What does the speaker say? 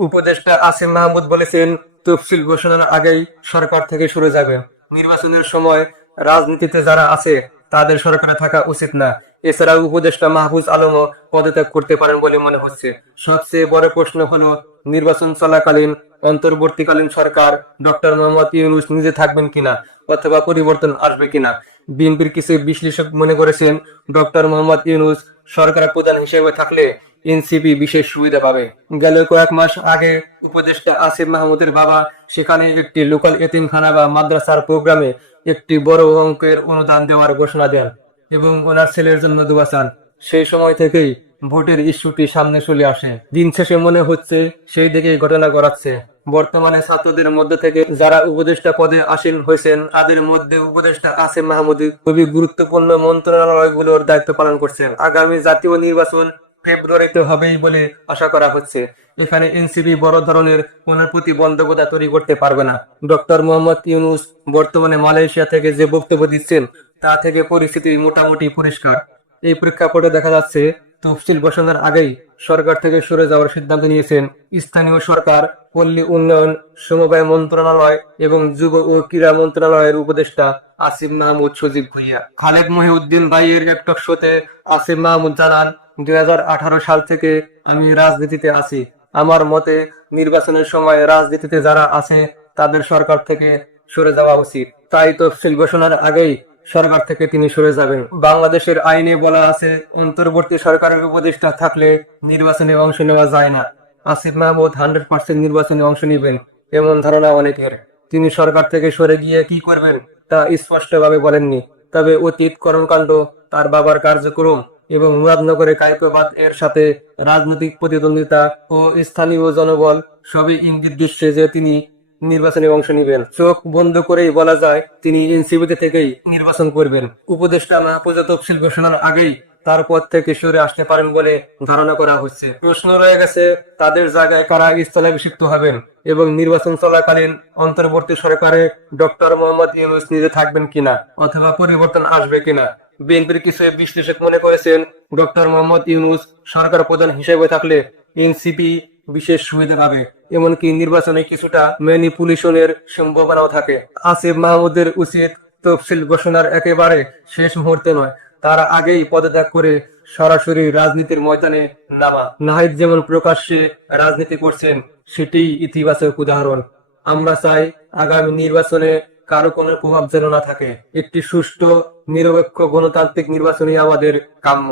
উপদেষ্টা আসিম মাহমুদ বলেছেন, তফসিল ঘোষণার আগেই সরকার থেকে সরে যাবে। নির্বাচনের সময় রাজনীতিতে যারা আছে, তাদের সরকারে থাকা উচিত না। এছাড়া উপদেষ্টা মাহফুজ আলমও পদত্যাগ করতে পারেন বলে মনে হচ্ছে। সবচেয়ে বড় প্রশ্ন হলো, নির্বাচন চলাকালীন, অন্তর্বর্তীকালীন সরকার ডক্টর মোহাম্মদ ইউনুস নিজে থাকবেন কিনা, অথবা পরিবর্তন আসবে কিনা? বিএনপির কিছু বিশ্লেষক মনে করেছেন, ডক্টর মোহাম্মদ ইউনুস সরকার প্রধান হিসেবে থাকলে এনসিপি বিশেষ সুবিধা পাবে। গেল কয়েক মাস আগে উপদেষ্টা আসিফ মাহমুদের বাবা সেখানে একটি লোকাল এতিমখানা বা মাদ্রাসার প্রোগ্রামে একটি বড় অঙ্কের অনুদান দেওয়ার ঘোষণা দেন এবং ওনার ছেলের জন্য দোয়া চান। সেই সময় থেকেই ভোটের ইস্যুটি সামনে চলে আসে। দিন শেষে মনে হচ্ছে সেই দিকেই ঘটনা গড়াচ্ছে। বর্তমানে ছাত্রদের মধ্যে থেকে যারা উপদেষ্টা পদে আসীন হয়েছেন, তাদের মধ্যে উপদেষ্টা আসিফ মাহমুদ খুবই গুরুত্বপূর্ণ মন্ত্রণালয়গুলোর দায়িত্ব পালন করছেন। আগামী জাতীয় নির্বাচন ফেব্রুয়ারিতে হবেই বলে আশা করা হচ্ছে। এখানে এনসিপি বড় ধরনের কোন প্রতিবন্ধকতা তৈরি করতে পারবে না। ডক্টর মোহাম্মদ ইউনুস বর্তমানে মালয়েশিয়া থেকে যে বক্তব্য দিচ্ছেন, তা থেকে পরিস্থিতি মোটামুটি পরিষ্কার। এই প্রেক্ষাপটে দেখা যাচ্ছে তফসিল ঘোষণার আগেই সরকার থেকে সরে যাওয়ার সিদ্ধান্ত নিয়েছেন স্থানীয় সরকার, পল্লী উন্নয়ন, সমবায় মন্ত্রণালয় এবং যুব ও ক্রীড়া মন্ত্রণালয়ের উপদেষ্টা আসিফ মাহমুদ সজীব ভুইয়া। খালেদ মহিউদ্দিন ভাইয়ের এক টক শোতে আসিফ মাহমুদ জানান, দুই হাজার আঠারো সাল থেকে আমি রাজনীতিতে আছি। আমার মতে নির্বাচনের সময় রাজনীতিতে যারা আছে, তাদের সরকার থেকে সরে যাওয়া উচিত। তাই তফসিল ঘোষণার আগেই সরকার থেকে তিনি সরে যাবেন। বাংলাদেশের আইনে বলা আছে, অন্তর্বর্তী সরকারের উপদেষ্টা থাকলে নির্বাচনে অংশ নেওয়া যায় না। আসিফ মাহমুদ হান্ড্রেড পার্সেন্ট নির্বাচনে অংশ নেবেন, এমন ধারণা অনেকের। তিনি সরকার থেকে সরে গিয়ে কি করবেন, তা স্পষ্টভাবে বলেননি। তবে অতীত কর্মকাণ্ড, তার বাবার কার্যক্রম এবং মুরাদনগরে কায়কবাদ এর সাথে রাজনৈতিক প্রতিদ্বন্দ্বিতা ও স্থানীয় জনবল সবই ইঙ্গিত দিচ্ছে যে তিনি নির্বাচনে অংশ নেবেন। চোখ বন্ধ করেই বলা যায়, তিনি এনসিবিতে থেকেই নির্বাচন করবেন। উপদেষ্টা মাহফুজা তফসিল ঘোষণার আগেই তার পদ থেকে সরে আসতে পারেন বলে ধারণা করা হচ্ছে। প্রশ্ন রয়ে গেছে, তাদের জায়গায় কারা স্থলাভিষিক্ত হবেন এবং নির্বাচন চলাকালীন অন্তর্বর্তী সরকারে ডক্টর মোহাম্মদ ইউনুস নিজে থাকবেন কিনা অথবা পরিবর্তন আসবে কিনা? বিএনপির কিছু বিশ্লেষক মনে করেছেন, ডক্টর মোহাম্মদ ইউনুস সরকার প্রধান হিসেবে থাকলে এনসিপি বিশেষ সুবিধা পাবে। এমনকি নির্বাচনে কিছুটা ম্যানিপুলেশনের সম্ভাবনাও থাকে। আসিফ মাহমুদের উচিত তফসিল ঘোষণার একেবারে শেষ মুহূর্তে নয়, তার আগেই পদত্যাগ করে সরাসরি রাজনীতির ময়দানে নামা। নাহিদ যেমন প্রকাশ্যে রাজনীতি করছেন সেটি ইতিবাচক উদাহরণ। আমরা চাই আগামী নির্বাচনে কারও কোনো প্রভাব যেন না থাকে। একটি সুষ্ঠু, নিরপেক্ষ গণতান্ত্রিক নির্বাচনই আমাদের কাম্য।